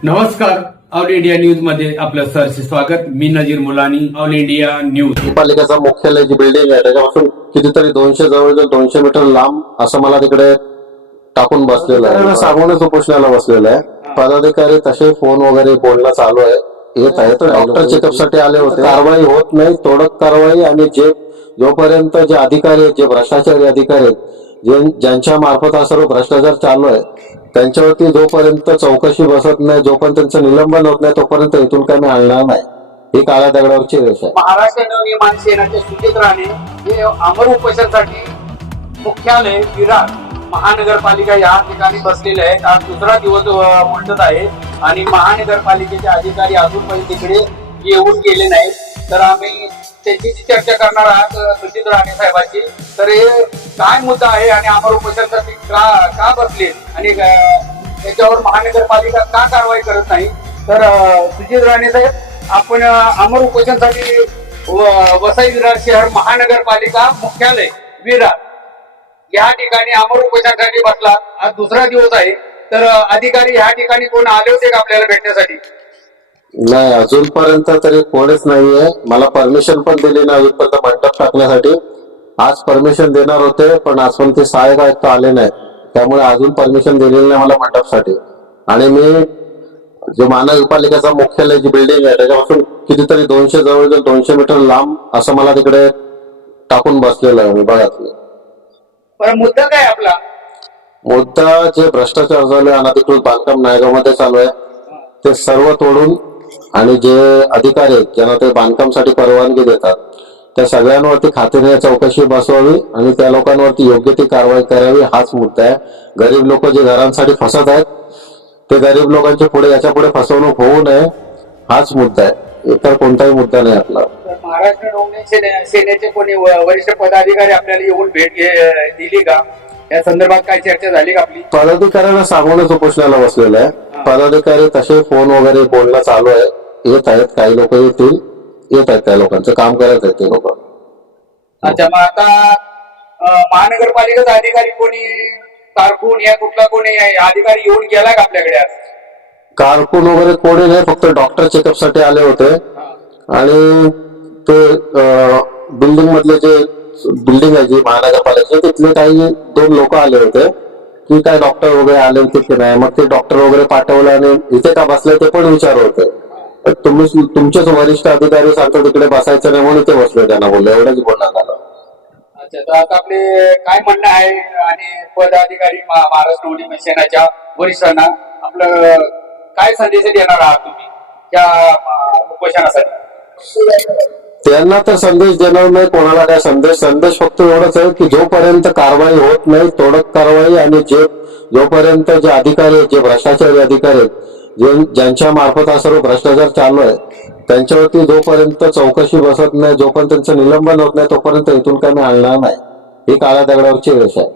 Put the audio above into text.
नमस्कार all India न्यूजमध्ये आपलं सरसे स्वागत. मी Nazir Mulani all India news. पालिकेचा मुख्यालय जी बिल्डिंग आहे त्याच्यापासून कितीतरी दोनशे जवळजवळ दोनशे मीटर लांब असं मला तिकडे टाकून बसलेलं आहे. सांगूनच उपोषणाला बसलेलं आहे. पदाधिकारी तसे फोन वगैरे बोलणं चालू आहे. येत आहे तर डॉक्टर चेकअपसाठी आले होते. कारवाई होत नाही तोडक कारवाई आणि जे जोपर्यंत जे अधिकारी आहेत जे भ्रष्टाचारी अधिकारी आहेत जे ज्यांच्या मार्फत हा सर्व भ्रष्टाचार चालू आहे त्यांच्यावरती जोपर्यंत चौकशी बसत नाही जोपर्यंत त्यांचं निलंबन होत नाही तोपर्यंत इथून काही मी आणणार नाही. ही काळ्या दगडावरची रेष आहे. महाराष्ट्र नवनिर्माण सेनाचे सुजित राणे हे अमर उपोषणासाठी मुख्यालय विरार महानगरपालिका या ठिकाणी बसलेले आहेत. आज दुसरा दिवस म्हणत उलटत आहे आणि महानगरपालिकेचे अधिकारी अजूनपर्यंत तिकडे येऊन गेले नाहीत. तर आम्ही त्याची जी चर्चा करणार आहात सुशील सुजित राणे साहेबांची तर हे काय मुद्दा आहे आणि अमर उपोषणासाठी का का बसले? आणि त्याच्यावर याच्यावर महानगरपालिका का कारवाई करत नाही? तर सुजित राणे साहेब आपण अमर उपोषणासाठी वसई विरार शहर महानगरपालिका मुख्यालय विरार. या ठिकाणी अमर उपोषणासाठी बसला. आज दुसरा दिवस आहे. तर अधिकारी ह्या ठिकाणी कोण आले होते का आपल्याला भेटण्यासाठी? नाही अजूनपर्यंत तरी कोणीच नाहीये. मला परमिशन पण दिली नाही अजूनपर्यंत मंडप टाकण्यासाठी. आज परमिशन देणार होते पण आज पण ते सहाय्यक आयुक्त आले नाहीत. त्यामुळे अजून परमिशन दिलेली नाही मला मंडपसाठी. आणि मी जो महानगरपालिकेचा मुख्यालय जी बिल्डिंग आहे त्याच्यापासून कितीतरी दोनशे जवळजवळ दोनशे मीटर लांब असं मला तिकडे टाकून बसलेलं आहे पण मुद्दा काय आपला? मुद्दा जे भ्रष्टाचार आहे अनधिकृत बांधकाम नायगावमध्ये चालू आहे ते सर्व तोडून आणि जे अधिकारी आहेत ज्यांना ते बांधकामसाठी परवानगी देतात त्या सगळ्यांवरती खात्रीने चौकशी बसवावी आणि त्या लोकांवरती योग्य ती कारवाई करावी हाच मुद्दा आहे. गरीब लोक जे घरांसाठी फसत आहेत ते गरीब लोकांच्या पुढे याच्यापुढे फसवणूक होऊ नये हाच मुद्दा आहे. इतर कोणताही मुद्दा नाही आपला. महाराष्ट्र सेनेचे कोणी वरिष्ठ पदाधिकारी आपल्याला येऊन भेट दिली का? या संदर्भात काय चर्चा झाली का आपली? पदाधिकाऱ्यांना सांगूनच उपोषणाला बसलेलं आहे. पदाधिकारी तसे फोन वगैरे बोलणं चालू आहे. येत आहेत काही लोक येतील येत आहेत त्या लोकांचं काम करत आहेत ते लोक. अच्छा मग आता अ, महानगरपालिकेचा अधिकारी कोणी कारकून या कुठला कोणी अधिकारी येऊन गेला का आपल्याकडे आज? कारकून वगैरे कोणी नाही फक्त डॉक्टर चेकअपसाठी आले होते. आणि ते बिल्डिंग मधले जे बिल्डिंग आहे जी महानगरपालिकेची तिथले काही दोन लोक आले होते की काय डॉक्टर वगैरे आले होते की नाही. मग ते डॉक्टर वगैरे पाठवले आणि इथे का बसले ते पण विचार होते. तर तुम्ही तुमचेच वरिष्ठ अधिकारी सांगतात तिकडे बसायचं नाही म्हणून ते बसले त्यांना बोलले एवढंच बोलण्यात आलं अच्छा तर आता आपले काय म्हणणं आहे? आणि पदाधिकारी मा- महाराष्ट्र नवनिर्माण सेनाच्या वरिष्ठांना आपलं काय संदेश देणार आहात तुम्ही त्या अ, उपोषणासाठी? त्यांना तर संदेश देणार नाही कोणाला काय संदेश. संदेश फक्त एवढंच आहे की जोपर्यंत कारवाई होत नाही तोडक कारवाई आणि जे जोपर्यंत जे अधिकारी आहेत जे भ्रष्टाचारी अधिकारी आहेत ज्यांच्या मार्फत हा सर्व भ्रष्टाचार चालू आहे त्यांच्यावरती जोपर्यंत चौकशी बसत नाही जोपर्यंत त्यांचं निलंबन होत नाही तोपर्यंत इथून काही आणणार नाही. ही काळ्या दगडावरची रेष आहे.